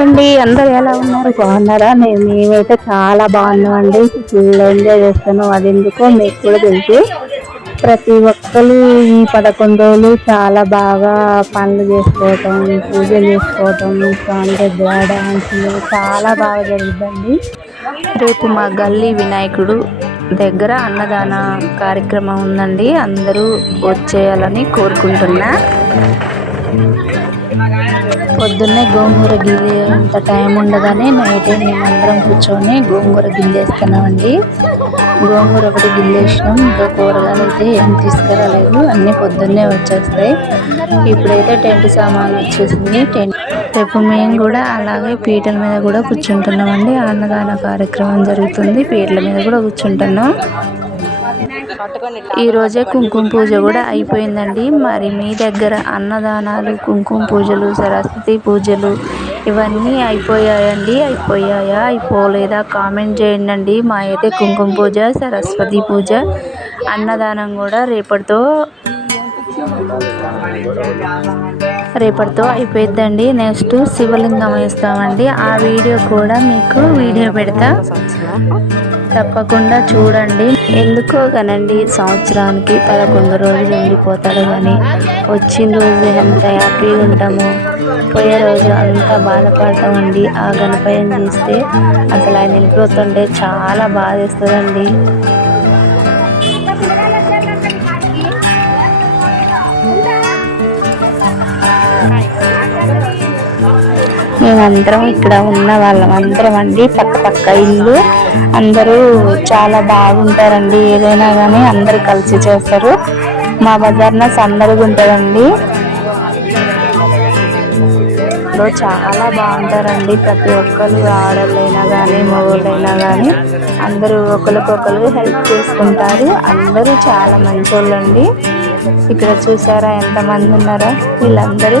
అండి అందరు ఎలా ఉన్నారు? బాగున్నారా? నేను మేమైతే చాలా బాగున్నామండి. ఫుల్ ఎంజాయ్ చేస్తాను అది ఎందుకో మీకు కూడా తెలుసు. ప్రతి ఒక్కరు ఈ పదకొండు రోజులు చాలా బాగా పనులు చేసుకోవటం పూజలు చేసుకోవటం స్వామి దగ్గర డాన్సులు చాలా బాగా జరుగుతుంది రేపు మా గల్లీ వినాయకుడు దగ్గర అన్నదాన కార్యక్రమం ఉందండి. అందరూ వచ్చేయాలని కోరుకుంటున్నా. పొద్దున్నే గోంగూర గిల్లి అంత టైం ఉండదని నైటే మేమందరం కూర్చొని గోంగూర గిల్లేస్తున్నామండి గోంగూర ఒకటి గిల్లేసినాం ఇంకా కూరగాయలు అయితే ఏం తీసుకురాలేదు. అన్నీ పొద్దున్నే వచ్చేస్తాయి. ఇప్పుడైతే టెంట్ సామాన్ వచ్చేసింది. టెంట్ రేపు మేము కూడా అలాగే పీటల మీద కూడా కూర్చుంటున్నామండి. అన్నదాన కార్యక్రమం జరుగుతుంది. పీటల మీద కూడా కూర్చుంటున్నాం. ఈరోజే కుంకుమ పూజ కూడా అయిపోయిందండి. మరి మీ దగ్గర అన్నదానాలు కుంకుమ పూజలు సరస్వతి పూజలు ఇవన్నీ అయిపోయాయండి. అయిపోయాయా? అయిపోలేదా? కామెంట్ చేయండి మా అయితే కుంకుమ పూజ సరస్వతి పూజ అన్నదానం కూడా రేపటితో రేపటితో అయిపోయిద్దండి. నెక్స్ట్ శివలింగం వేస్తామండి. ఆ వీడియో కూడా మీకు వీడియో పెడతా. తప్పకుండా చూడండి. ఎందుకో కనండి సంవత్సరానికి పదకొండు రోజులు ఉండిపోతాడు కానీ వచ్చిన రోజు ఎంత హ్యాపీగా ఉంటామో. పోయే రోజు అంత బాధపడతామండి ఆ గణపయం చేస్తే అసలు ఆయన వెళ్ళిపోతుంటే చాలా బాధేస్తుందండి. మేమందరం ఇక్కడ ఉన్న వాళ్ళం అందరం అండి పక్క పక్క ఇల్లు. అందరూ చాలా బాగుంటారండి. ఏదైనా కానీ అందరూ కలిసి చేస్తారు. మా బజార్న సందడిగా ఉంటుందండి. చాలా బాగుంటారండి. ప్రతి ఒక్కరు ఆడవాళ్ళైనా కానీ మగవాళ్ళైనా కానీ అందరూ ఒకరికొకరు హెల్ప్ చేసుకుంటారు. అందరూ చాలా మంచోళ్ళండి. ఇక్కడ చూసారా ఎంతమంది ఉన్నారో వీళ్ళందరూ.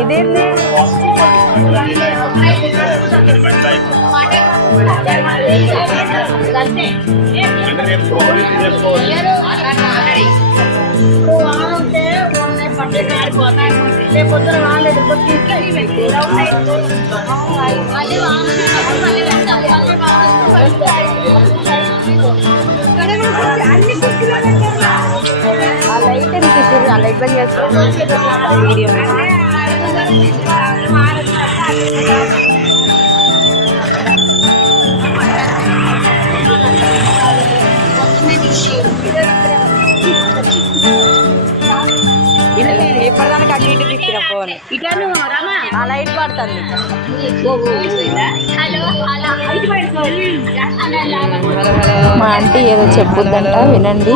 ఇదేంది పొద్దున రాలేదు తీసుకెళ్ళి ఆ ఆ బంద్ చేసుకో వీడియో ఎప్పటిదానికి అటు ఇటు తిప్పిన ఫోన్. ఇటను రమా? లైట్ పడుతుంది. మా ఆంటీ ఏదో చెప్పుద్దంట వినండి.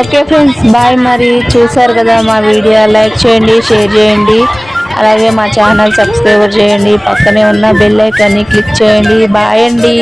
ఓకే ఫ్రెండ్స్ బాయ్ మరి. చూసారు కదా మా వీడియో. లైక్ చేయండి షేర్ చేయండి. అలాగే మా ఛానల్ సబ్స్క్రైబర్ చేయండి. పక్కనే ఉన్న బెల్ ఐకాన్ని క్లిక్ చేయండి. బాయ్ అండి.